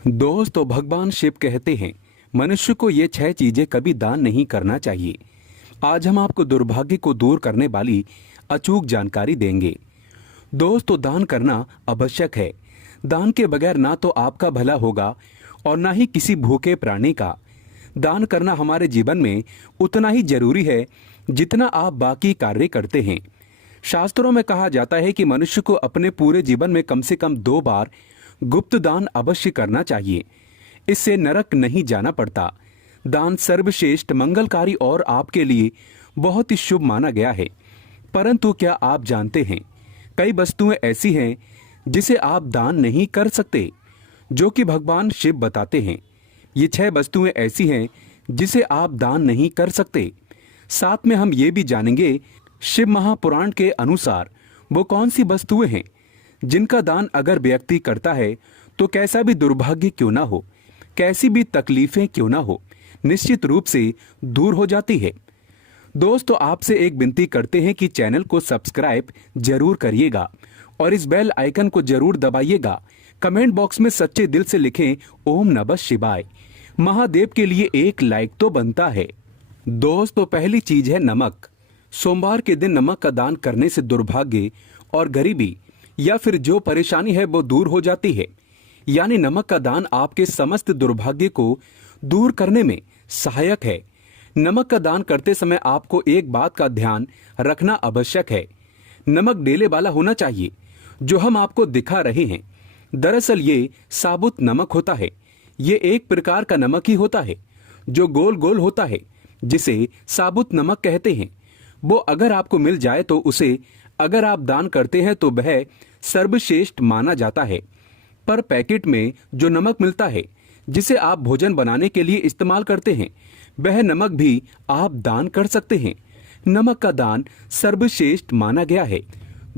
दोस्तों, भगवान शिव कहते हैं मनुष्य को ये 6 चीजें कभी दान नहीं करना चाहिए। आज हम आपको दुर्भाग्य को दूर करने वाली अचूक जानकारी देंगे। दोस्तों, दान करना आवश्यक है। दान के बगैर ना तो आपका भला होगा और ना ही किसी भूखे प्राणी का। दान करना हमारे जीवन में उतना ही जरूरी है जितना आप बाकी कार्य करते हैं। शास्त्रों में कहा जाता है कि मनुष्य को अपने पूरे जीवन में कम से कम 2 बार गुप्त दान अवश्य करना चाहिए। इससे नरक नहीं जाना पड़ता। दान सर्वश्रेष्ठ, मंगलकारी और आपके लिए बहुत ही शुभ माना गया है। परंतु क्या आप जानते हैं, कई वस्तुएं ऐसी हैं जिसे आप दान नहीं कर सकते, जो कि भगवान शिव बताते हैं। ये 6 वस्तुएं ऐसी हैं जिसे आप दान नहीं कर सकते। साथ में हम ये भी जानेंगे शिव महापुराण के अनुसार वो कौन सी वस्तुएं हैं जिनका दान अगर व्यक्ति करता है तो कैसा भी दुर्भाग्य क्यों ना हो, कैसी भी तकलीफें क्यों ना हो, निश्चित रूप से दूर हो जाती है। दोस्तों, आपसे एक विनती करते हैं कि चैनल को सब्सक्राइब जरूर करिएगा और इस बेल आइकन को जरूर दबाइएगा। कमेंट बॉक्स में सच्चे दिल से लिखें ओम नमः शिवाय। महादेव के लिए एक लाइक तो बनता है। दोस्तों, पहली चीज है नमक। सोमवार के दिन नमक का दान करने से दुर्भाग्य और गरीबी या फिर जो परेशानी है वो दूर हो जाती है। यानी नमक का दान आपके समस्त दुर्भाग्य को दूर करने में सहायक है। नमक का दान करते समय आपको एक बात का ध्यान रखना आवश्यक है। नमक डेले वाला होना चाहिए। जो हम आपको दिखा रहे हैं, दरअसल ये साबुत नमक होता है। ये एक प्रकार का नमक ही होता है जो गोल गोल होता है, जिसे साबुत नमक कहते हैं। वो अगर आपको मिल जाए तो उसे अगर आप दान करते हैं तो वह सर्वश्रेष्ठ माना जाता है। पर पैकेट में जो नमक मिलता है, जिसे आप भोजन बनाने के लिए इस्तेमाल करते हैं, वह नमक भी आप दान कर सकते हैं। नमक का दान सर्वश्रेष्ठ माना गया है।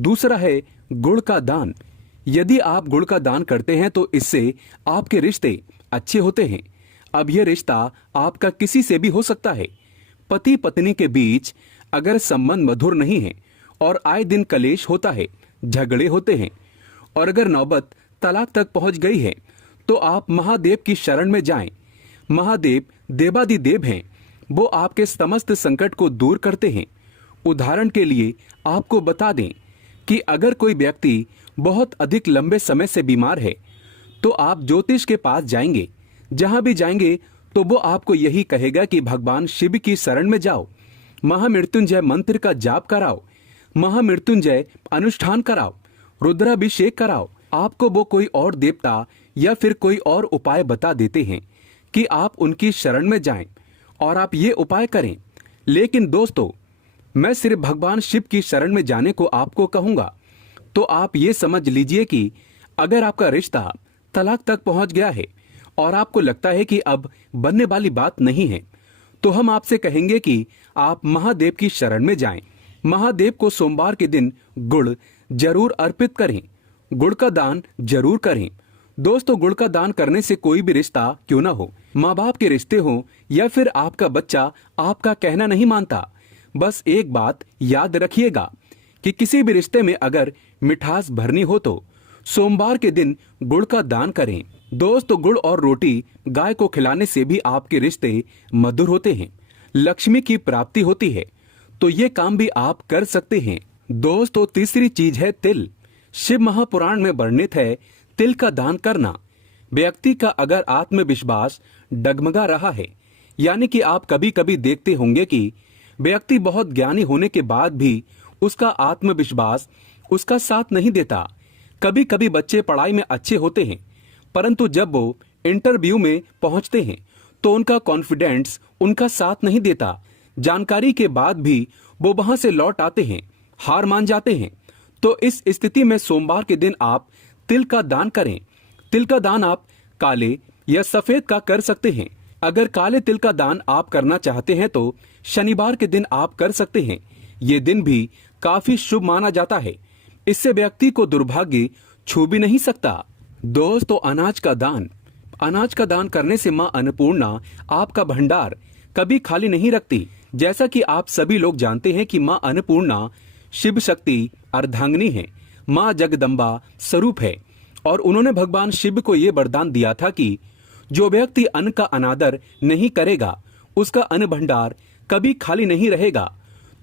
दूसरा है गुड़ का दान। यदि आप गुड़ का दान करते हैं तो इससे आपके रिश्ते अच्छे होते हैं। अब यह रिश्ता आपका किसी से भी हो सकता है। पति पत्नी के बीच अगर संबंध मधुर नहीं है और आए दिन कलेश होता है, झगड़े होते हैं और अगर नौबत तलाक तक पहुंच गई है, तो आप महादेव की शरण में जाएं। महादेव देवादिदेव हैं। वो आपके समस्त संकट को दूर करते हैं। उदाहरण के लिए आपको बता दें कि अगर कोई व्यक्ति बहुत अधिक लंबे समय से बीमार है तो आप ज्योतिष के पास जाएंगे। जहां भी जाएंगे तो वो आपको यही कहेगा कि भगवान शिव की शरण में जाओ, महामृत्युंजय मंत्र का जाप कराओ, महामृत्युंजय अनुष्ठान कराओ, रुद्राभिषेक कराओ। आपको वो कोई और देवता या फिर कोई और उपाय बता देते हैं कि आप उनकी शरण में जाएं और आप ये उपाय करें। लेकिन दोस्तों, मैं सिर्फ भगवान शिव की शरण में जाने को आपको कहूंगा। तो आप ये समझ लीजिए कि अगर आपका रिश्ता तलाक तक पहुंच गया है और आपको लगता है कि अब बनने वाली बात नहीं है, तो हम आपसे कहेंगे कि आप महादेव की शरण में जाएं। महादेव को सोमवार के दिन गुड़ जरूर अर्पित करें। गुड़ का दान जरूर करें। दोस्तों, गुड़ का दान करने से कोई भी रिश्ता क्यों ना हो, माँ बाप के रिश्ते हो या फिर आपका बच्चा आपका कहना नहीं मानता, बस एक बात याद रखिएगा कि किसी भी रिश्ते में अगर मिठास भरनी हो तो सोमवार के दिन गुड़ का दान करें। दोस्तों, गुड़ और रोटी गाय को खिलाने से भी आपके रिश्ते मधुर होते हैं, लक्ष्मी की प्राप्ति होती है। तो ये काम भी आप कर सकते हैं। दोस्तों, तीसरी चीज है तिल। शिव महापुराण में वर्णित है तिल का दान करना। व्यक्ति का अगर आत्मविश्वास डगमगा रहा है, यानी कि आप कभी कभी देखते होंगे कि व्यक्ति बहुत ज्ञानी होने के बाद भी उसका आत्मविश्वास उसका साथ नहीं देता। कभी कभी बच्चे पढ़ाई में अच्छे होते हैं, परंतु जब वो इंटरव्यू में पहुंचते हैं तो उनका कॉन्फिडेंस उनका साथ नहीं देता। जानकारी के बाद भी वो वहां से लौट आते हैं, हार मान जाते हैं। तो इस स्थिति में सोमवार के दिन आप तिल का दान करें। तिल का दान आप काले या सफेद का कर सकते हैं। अगर काले तिल का दान आप करना चाहते हैं तो शनिवार के दिन आप कर सकते हैं। ये दिन भी काफी शुभ माना जाता है। इससे व्यक्ति को दुर्भाग्य छू भी नहीं सकता। दोस्तों, अनाज का दान। अनाज का दान करने से माँ अन्नपूर्णा आपका भंडार कभी खाली नहीं रखती। जैसा कि आप सभी लोग जानते हैं कि माँ अन्नपूर्णा शिव शक्ति अर्धांगिनी है, माँ जगदम्बा स्वरूप है और उन्होंने भगवान शिव को ये वरदान दिया था कि जो व्यक्ति अन्न का अनादर नहीं करेगा उसका अन्न भंडार कभी खाली नहीं रहेगा।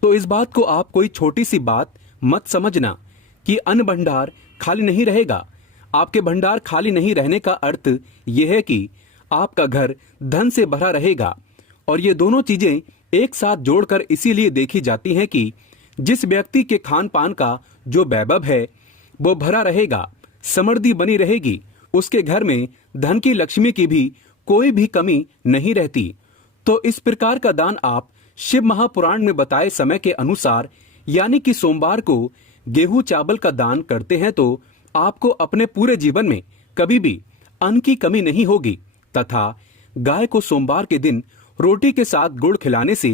तो इस बात को आप कोई छोटी सी बात मत समझना कि अन्न भंडार खाली नहीं रहेगा। आपके भंडार खाली नहीं रहने का अर्थ यह है कि आपका घर धन से भरा रहेगा। और ये दोनों चीजें एक साथ जोड़कर इसीलिए देखी जाती हैं कि जिस व्यक्ति के खान पान का जो वैभव है वो भरा रहेगा, समृद्धि बनी रहेगी, उसके घर में धन की लक्ष्मी की भी कोई भी कमी नहीं रहती। तो इस प्रकार का दान आप शिव महापुराण में बताए समय के अनुसार यानी कि सोमवार को गेहूं चावल का दान करते हैं तो आपको अपने पूरे जीवन में कभी भी अन्न की कमी नहीं होगी। तथा गाय को सोमवार के दिन रोटी के साथ गुड़ खिलाने से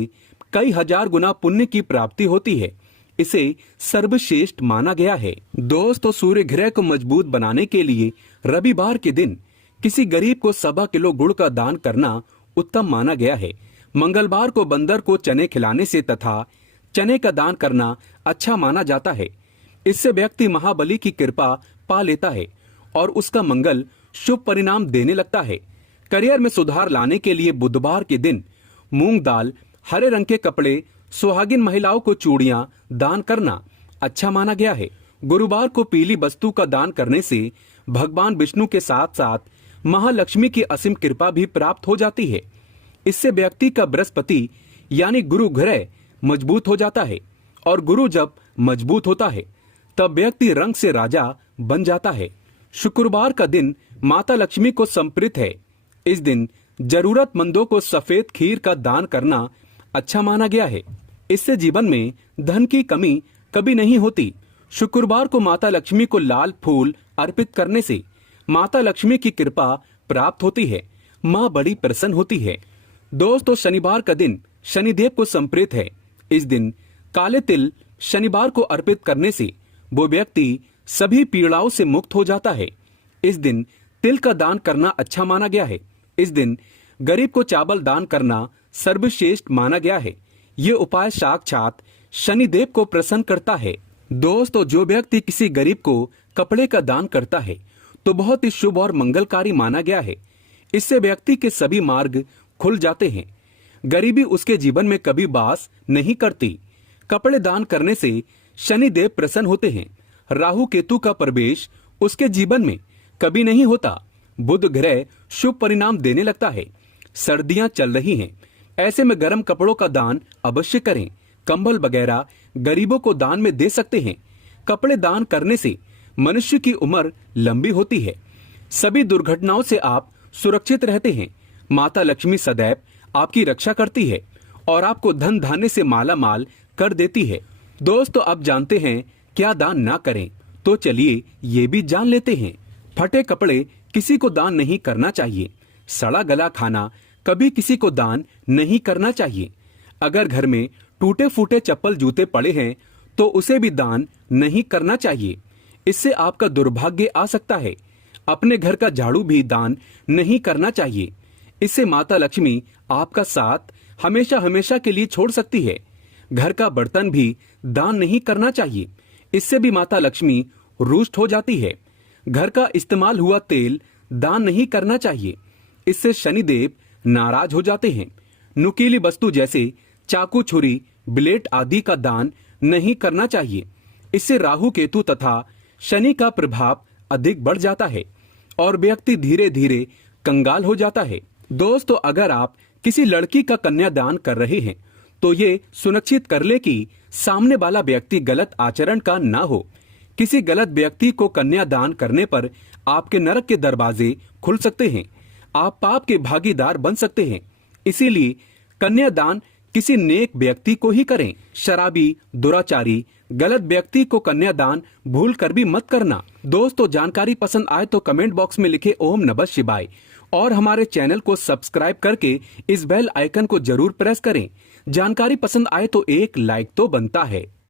कई हजार गुना पुण्य की प्राप्ति होती है। इसे सर्वश्रेष्ठ माना गया है। दोस्तों, सूर्य ग्रह को मजबूत बनाने के लिए रविवार के दिन किसी गरीब को 1.25 किलो गुड़ का दान करना उत्तम माना गया है। मंगलवार को बंदर को चने खिलाने से तथा चने का दान करना अच्छा माना जाता है। इससे व्यक्ति महाबली की कृपा पा लेता है और उसका मंगल शुभ परिणाम देने लगता है। करियर में सुधार लाने के लिए बुधवार के दिन मूंग दाल, हरे रंग के कपड़े, सुहागिन महिलाओं को चूड़ियां दान करना अच्छा माना गया है। गुरुवार को पीली वस्तु का दान करने से भगवान विष्णु के साथ साथ महालक्ष्मी की असीम कृपा भी प्राप्त हो जाती है। इससे व्यक्ति का बृहस्पति यानी गुरु ग्रह मजबूत हो जाता है और गुरु जब मजबूत होता है तब व्यक्ति रंग से राजा बन जाता है। शुक्रवार का दिन माता लक्ष्मी को समर्पित है। इस दिन जरूरतमंदों को सफेद खीर का दान करना अच्छा माना गया है। इससे जीवन में धन की कमी कभी नहीं होती। शुक्रवार को माता लक्ष्मी को लाल फूल अर्पित करने से माता लक्ष्मी की कृपा प्राप्त होती है, माँ बड़ी प्रसन्न होती है। दोस्तों, शनिवार का दिन शनिदेव को समर्पित है। इस दिन काले तिल शनिवार को अर्पित करने से वो व्यक्ति सभी पीड़ाओं से मुक्त हो जाता है। इस दिन तिल का दान करना अच्छा माना गया है। इस दिन गरीब को चावल दान करना सर्वश्रेष्ठ माना गया है। ये उपाय साक्षात शनिदेव को प्रसन्न करता है। दोस्तों, जो व्यक्ति किसी गरीब को कपड़े का दान करता है तो बहुत ही शुभ और मंगलकारी माना गया है। इससे व्यक्ति के सभी मार्ग खुल जाते हैं। गरीबी उसके जीवन में कभी वास नहीं करती। कपड़े दान करने से शनिदेव प्रसन्न होते हैं। राहु केतु का प्रवेश उसके जीवन में कभी नहीं होता। बुध ग्रह शुभ परिणाम देने लगता है। सर्दियां चल रही हैं, ऐसे में गर्म कपड़ों का दान अवश्य करें। कंबल वगैरह गरीबों को दान में दे सकते हैं। कपड़े दान करने से मनुष्य की उम्र लंबी होती है। सभी दुर्घटनाओं से आप सुरक्षित रहते हैं। माता लक्ष्मी सदैव आपकी रक्षा करती है और आपको धन धान्य से माला माल कर देती है। दोस्तों, अब जानते हैं क्या दान ना करें, तो चलिए ये भी जान लेते हैं। फटे कपड़े किसी को दान नहीं करना चाहिए। सड़ा गला खाना कभी किसी को दान नहीं करना चाहिए। अगर घर में टूटे फूटे चप्पल जूते पड़े हैं तो उसे भी दान नहीं करना चाहिए। इससे आपका दुर्भाग्य आ सकता है। अपने घर का झाड़ू भी दान नहीं करना चाहिए। इससे माता लक्ष्मी आपका साथ हमेशा हमेशा के लिए छोड़ सकती है। घर का बर्तन भी दान नहीं करना चाहिए। इससे भी माता लक्ष्मी रुष्ट हो जाती है। घर का इस्तेमाल हुआ तेल दान नहीं करना चाहिए। इससे शनिदेव नाराज हो जाते हैं। नुकीली वस्तु जैसे चाकू, छुरी, ब्लेड आदि का दान नहीं करना चाहिए। इससे राहु केतु तथा शनि का प्रभाव अधिक बढ़ जाता है और व्यक्ति धीरे धीरे कंगाल हो जाता है। दोस्तों, अगर आप किसी लड़की का कन्यादान कर रहे हैं तो ये सुनिश्चित कर ले कि सामने वाला व्यक्ति गलत आचरण का ना हो। किसी गलत व्यक्ति को कन्यादान करने पर आपके नरक के दरवाजे खुल सकते हैं। आप पाप के भागीदार बन सकते हैं। इसीलिए कन्यादान किसी नेक व्यक्ति को ही करें। शराबी, दुराचारी, गलत व्यक्ति को कन्यादान भूल कर भी मत करना। दोस्तों, जानकारी पसंद आए तो कमेंट बॉक्स में लिखे ओम नमः शिवाय और हमारे चैनल को सब्सक्राइब करके इस बेल आइकन को जरूर प्रेस करें। जानकारी पसंद आए तो एक लाइक तो बनता है।